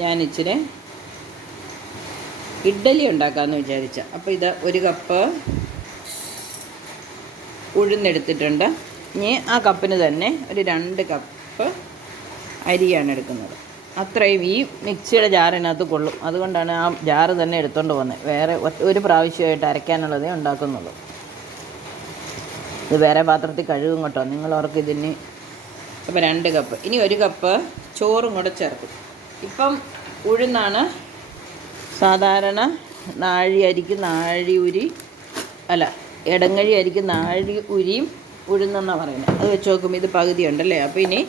ഞാൻ ഇച്ചിരി ഇഡ്ഡലി ഉണ്ടാക്കാമെന്ന് വിചാരിച്ച. അപ്പോൾ ഇത് ഒരു കപ്പ് ഉഴുന്നെടുത്തിട്ടുണ്ട്. ഇനി ആ കപ്പിന് തന്നെ ഒരു രണ്ട് കപ്പ് അരിയാണ് എടുക്കുന്നത്. അത്രയും ഈ മിക്സിയുടെ ജാറിനകത്ത് കൊള്ളും. അതുകൊണ്ടാണ് ആ ജാറ് തന്നെ എടുത്തുകൊണ്ട് പോകുന്നത് വേറെ ഒരു പ്രാവശ്യമായിട്ട് അരയ്ക്കാനുള്ളതേ ഉണ്ടാക്കുന്നുള്ളൂ. ഇത് വേറെ പാത്രത്തിൽ കഴുകും കേട്ടോ. നിങ്ങൾ ഓർക്ക് ഇതിന് അപ്പോൾ രണ്ട് കപ്പ്. ഇനി ഒരു കപ്പ് ചോറും കൂടെ ചേർക്കും. ഇപ്പം ഉഴുന്നാണ്. സാധാരണ നാഴി അരിക്ക് നാഴി ഉരി അല്ല ഇടങ്ങഴി അരിക്ക് നാഴി ഉരിയും ഉഴുന്നെന്നാണ് പറയുന്നത് അത് വെച്ച് നോക്കുമ്പോൾ ഇത് പകുതി ഉണ്ടല്ലേ അപ്പോൾ ഇനി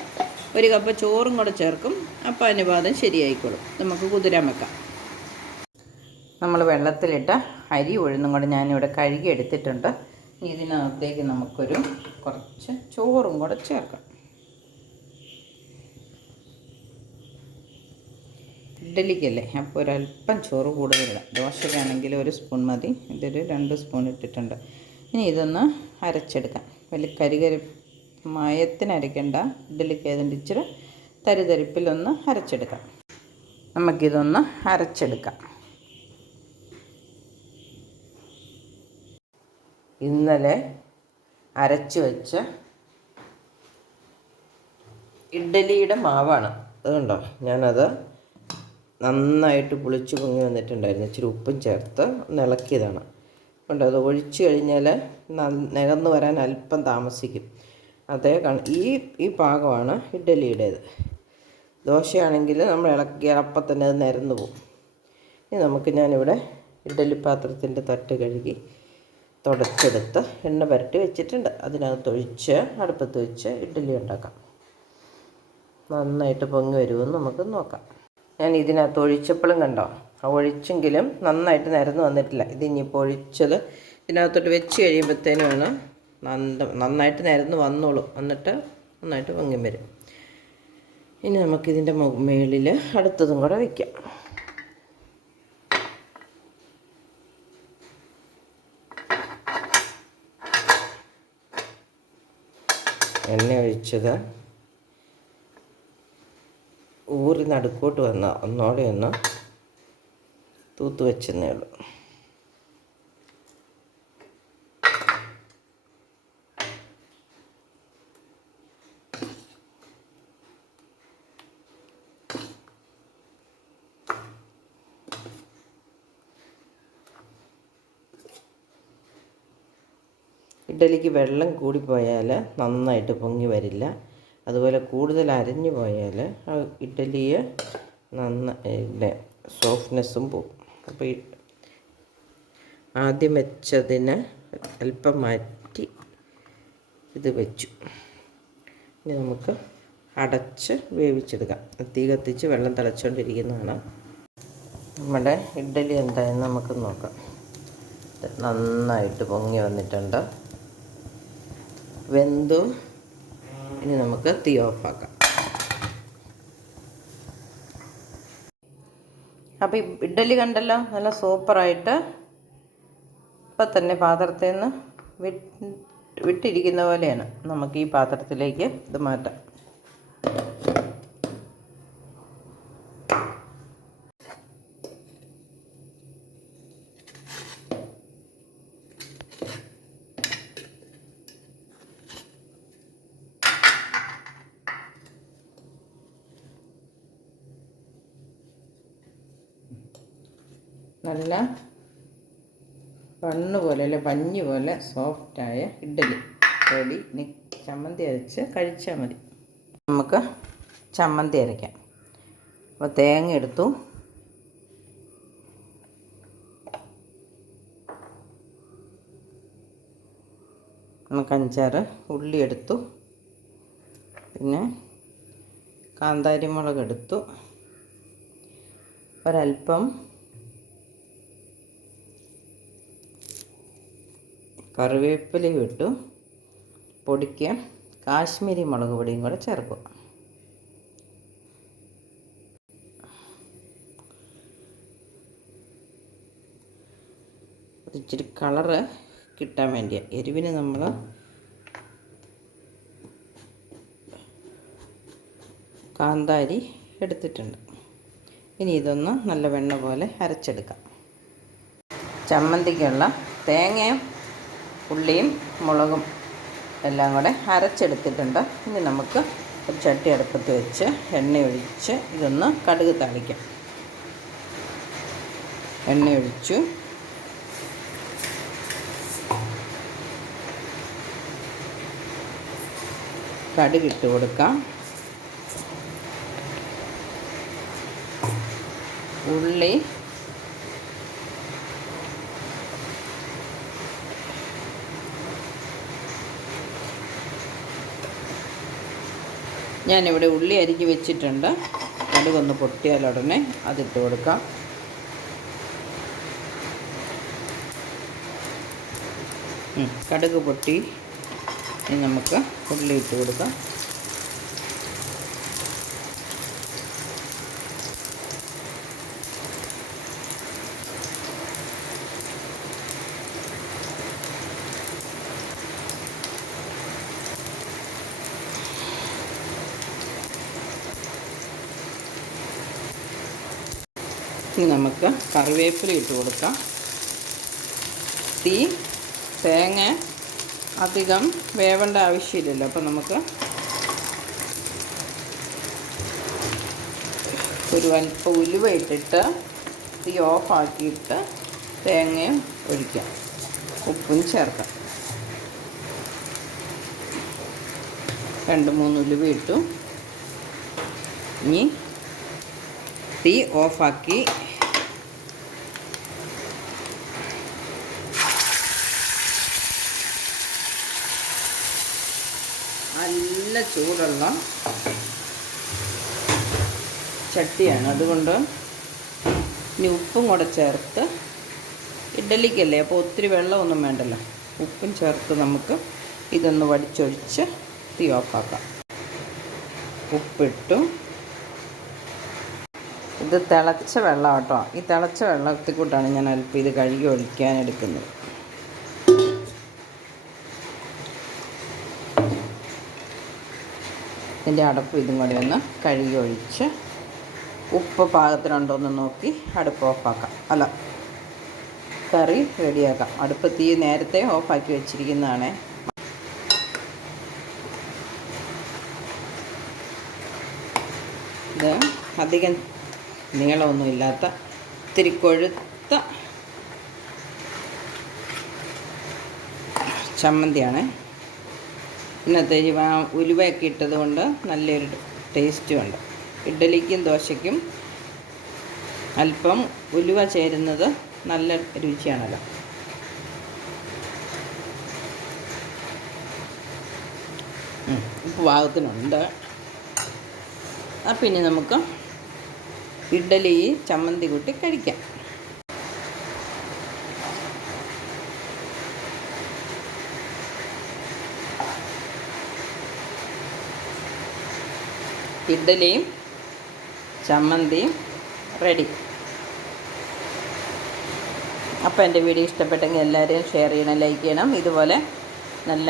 ഒരു കപ്പ് ചോറും കൂടെ ചേർക്കും. അപ്പോൾ അനുപാതം ശരിയായിക്കോളും. നമുക്ക് കുതിരാൻ വെക്കാം. നമ്മൾ വെള്ളത്തിലിട്ട അരി ഉഴുന്നും കൂടെ ഞാനിവിടെ കഴുകി എടുത്തിട്ടുണ്ട് ഇതിനകത്തേക്ക് നമുക്കൊരു കുറച്ച് ചോറും കൂടെ ചേർക്കാം. ഇഡ്ഡലിക്കല്ലേ? അപ്പോൾ ഒരല്പം ചോറ് കൂടുതലിടാം ദോശയ്ക്കാണെങ്കിൽ ഒരു സ്പൂൺ മതി. ഇതൊരു രണ്ട് സ്പൂൺ ഇട്ടിട്ടുണ്ട്. ഇനി ഇതൊന്ന് അരച്ചെടുക്കാം. വലിയ കരികരി മയത്തിന് അരയ്ക്കണ്ട. ഇഡ്ഡലിക്ക് ഏതാണ്ട് ഇച്ചിരി തരിതരിപ്പിലൊന്ന് അരച്ചെടുക്കാം. നമുക്കിതൊന്ന് അരച്ചെടുക്കാം. ഇന്നലെ അരച്ചു വെച്ച ഇഡ്ഡലിയുടെ മാവാണ്. അതുകൊണ്ടോ ഞാനത് നന്നായിട്ട് പുളിച്ച് പൊങ്ങി വന്നിട്ടുണ്ടായിരുന്നു. ഇച്ചിരി ഉപ്പും ചേർത്ത് നിളക്കിയതാണ്. അതുകൊണ്ട് അത് ഒഴിച്ച് കഴിഞ്ഞാൽ നികന്ന് വരാൻ അല്പം താമസിക്കും. അതേ ഈ ഈ പാകമാണ് ഇഡ്ഡലിയുടേത് ദോശയാണെങ്കിൽ നമ്മൾ ഇളക്കി അപ്പം തന്നെ അത് നിരന്ന് പോകും ഇനി നമുക്ക് ഞാനിവിടെ ഇഡ്ഡലി പാത്രത്തിന്റെ തട്ട് കഴുകി തുടച്ചെടുത്ത് എണ്ണ പുരട്ടി വെച്ചിട്ടുണ്ട്. അതിനകത്ത് ഒഴിച്ച് അടുപ്പത്ത് വെച്ച് ഇഡ്ഡലി ഉണ്ടാക്കാം. നന്നായിട്ട് പൊങ്ങി വരുമെന്ന് നമുക്ക് നോക്കാം. ഞാൻ ഇതിനകത്ത് ഒഴിച്ചപ്പോഴും കണ്ടോ? ആ ഒഴിച്ചെങ്കിലും നന്നായിട്ട് നിരന്ന് വന്നിട്ടില്ല. ഇതിനിപ്പോൾ ഒഴിച്ചത് ഇതിനകത്തോട്ട് വെച്ച് കഴിയുമ്പോഴത്തേനുമാണ് നന്ന നന്നായിട്ട് നിരന്ന് വന്നോളും. എന്നിട്ട് നന്നായിട്ട് പൊങ്ങി വരും. ഇനി നമുക്കിതിന്റെ മുകളിൽ അടുത്തതും കൂടെ വയ്ക്കാം എണ്ണ ഒഴിച്ചത് ഊറി നടുക്കോട്ട് വന്ന ഒന്നോടെ ഒന്ന് തൂത്ത് വെച്ചെന്നേ ഉള്ളൂ. ഇഡ്ഡലിക്ക് വെള്ളം കൂടിപ്പോയാൽ നന്നായിട്ട് പൊങ്ങി വരില്ല. അതുപോലെ കൂടുതൽ അരഞ്ഞു പോയാൽ ആ ഇഡ്ഡലിയെ നന്ന സോഫ്റ്റ്നെസ്സും പോവും. അപ്പോൾ ആദ്യം വെച്ചതിനെ അല്പം മാറ്റി ഇത് വെച്ചു. ഇനി നമുക്ക് അടച്ച് വേവിച്ചെടുക്കാം. തീ കത്തിച്ച് വെള്ളം തിളച്ചുകൊണ്ടിരിക്കുന്നതാണ് നമ്മുടെ ഇഡ്ഡലി എന്തായെന്ന് നമുക്ക് നോക്കാം. നന്നായിട്ട് പൊങ്ങി വന്നിട്ടുണ്ട്. വെന്തു ഇനി നമുക്ക് തീ ഓഫാക്കാം. അപ്പോൾ ഇഡ്ഡലി കണ്ടല്ലോ നല്ല സൂപ്പറായിട്ട്. ഇപ്പം തന്നെ പാത്രത്തിൽ നിന്ന് വിട്ടിരിക്കുന്ന പോലെയാണ് നമുക്ക് ഈ പാത്രത്തിലേക്ക് ഇത് മാറ്റാം. നല്ല പണ്ണ് പോലെ അല്ലെ പഞ്ഞി പോലെ സോഫ്റ്റായ ഇഡ്ഡലി. റെഡി. ഇനി ചമ്മന്തി അരച്ച് കഴിച്ചാൽ മതി. നമുക്ക് ചമ്മന്തി അരയ്ക്കാം. അപ്പോൾ തേങ്ങ എടുത്തു. നമുക്ക് അഞ്ചാറ് ഉള്ളി എടുത്തു. പിന്നെ കാന്താരി മുളക് എടുത്തു. ഒരല്പം കറിവേപ്പിലയും ഇട്ടു. പൊടിക്കുക കാശ്മീരി മുളക് പൊടിയും കൂടെ ചേർക്കുക. ഇച്ചിരി കളറ് കിട്ടാൻ വേണ്ടിയാണ് എരിവിന് നമ്മൾ കാന്താരി എടുത്തിട്ടുണ്ട്. ഇനി ഇതൊന്ന് നല്ല വെണ്ണ പോലെ അരച്ചെടുക്കാം. ചമ്മന്തിക്കുള്ള തേങ്ങയും ഉള്ളിയും മുളകും എല്ലാം കൂടെ അരച്ചെടുത്തിട്ടുണ്ട്. ഇനി നമുക്ക് ഒരു ചട്ടി അടുപ്പത്ത് വെച്ച് എണ്ണ ഒഴിച്ച് ഇതൊന്ന് കടുക് താളിക്കാം. എണ്ണ ഒഴിച്ചു. കടുക് ഇട്ട് കൊടുക്കാം. ഉള്ളി ഞാനിവിടെ ഉള്ളി അരിഞ്ഞ് വെച്ചിട്ടുണ്ട്. കടുകൊന്ന് പൊട്ടിയാൽ ഉടനെ അതിട്ട് കൊടുക്കാം. കടുക് പൊട്ടി. നമുക്ക് ഉള്ളി ഇട്ട് കൊടുക്കാം. ഇനി നമുക്ക് കറിവേപ്പില ഇട്ട് കൊടുക്കാം. തീ തേങ്ങ അധികം വേവേണ്ട ആവശ്യമില്ലല്ലോ. അപ്പം നമുക്ക് ഒരു അല്പം ഉലുവ ഇട്ടിട്ട് തീ ഓഫാക്കിയിട്ട് തേങ്ങയും ഒഴിക്കാം. ഉപ്പും ചേർക്കാം. രണ്ട് മൂന്ന് ഉലുവ ഇട്ടു. ഇനി തീ ഓഫാക്കി. നല്ല ചൂടുള്ള ചട്ടിയാണ്. അതുകൊണ്ട് ഇനി ഉപ്പും കൂടെ ചേർത്ത് ഇഡ്ഡലിക്കല്ലേ അപ്പോൾ ഒത്തിരി വെള്ളമൊന്നും വേണ്ടല്ലോ. ഉപ്പും ചേർത്ത് നമുക്ക് ഇതൊന്ന് വടിച്ചൊഴിച്ച് തീ ഓഫാക്കാം. ഉപ്പിട്ടു. ഇത് തിളച്ച വെള്ളം കേട്ടോ. ഈ തിളച്ച വെള്ളത്തിൽ കൂട്ടാണ് ഞാൻ അല്പം ഇത് കഴുകി ഒഴിക്കാൻ എടുക്കുന്നത്. ഇതിന്റെ അടപ്പ് ഇതും കൂടി ഒന്ന് കഴുകി ഒഴിച്ച് ഉപ്പ് പാകത്തിനുണ്ടോ എന്ന് നോക്കി അടുപ്പ് ഓഫാക്കാം അല്ല കറി റെഡിയാക്കാം അടുപ്പ് തീ നേരത്തെ ഓഫാക്കി വെച്ചിരിക്കുന്നതാണ്. ഇത് അധികം നീളമൊന്നുമില്ലാത്ത ഇത്തിരി കൊഴുത്ത ചമ്മന്തിയാണ്. പിന്നെ വാ- ഉലുവയൊക്കെ ഇട്ടത് കൊണ്ട് നല്ലൊരു ടേസ്റ്റും ഉണ്ട്. ഇഡ്ഡലിക്കും ദോശയ്ക്കും അല്പം ഉലുവ ചേരുന്നത് നല്ല രുചിയാണല്ലോ. ഉപ്പ് പാകത്തിനുണ്ട്. അപ്പം ഇനി നമുക്ക് ഇഡ്ഡലി ചമ്മന്തി കൂട്ടി കഴിക്കാം. ഇഡ്ഡലിയും ചമ്മന്തിയും റെഡി. അപ്പോൾ എന്റെ വീഡിയോ ഇഷ്ടപ്പെട്ടെങ്കിൽ എല്ലാവരെയും ഷെയർ ചെയ്യണം ലൈക്ക് ചെയ്യണം. ഇതുപോലെ നല്ല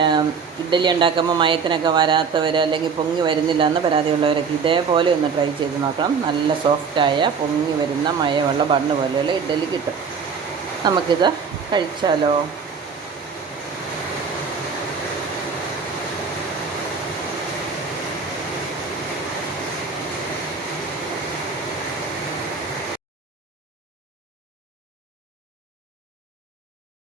ഇഡ്ഡലി ഉണ്ടാക്കുമ്പോൾ മയത്തിനൊക്കെ വരാത്തവർ അല്ലെങ്കിൽ പൊങ്ങി വരുന്നില്ല എന്ന് പരാതിയുള്ളവരൊക്കെ ഇതേപോലെ ഒന്ന് ട്രൈ ചെയ്ത് നോക്കണം. നല്ല സോഫ്റ്റായ പൊങ്ങി വരുന്ന മയമുള്ള ബണ്ണ് പോലെയുള്ള ഇഡ്ഡലി കിട്ടും. നമുക്കിത് കഴിച്ചാലോ?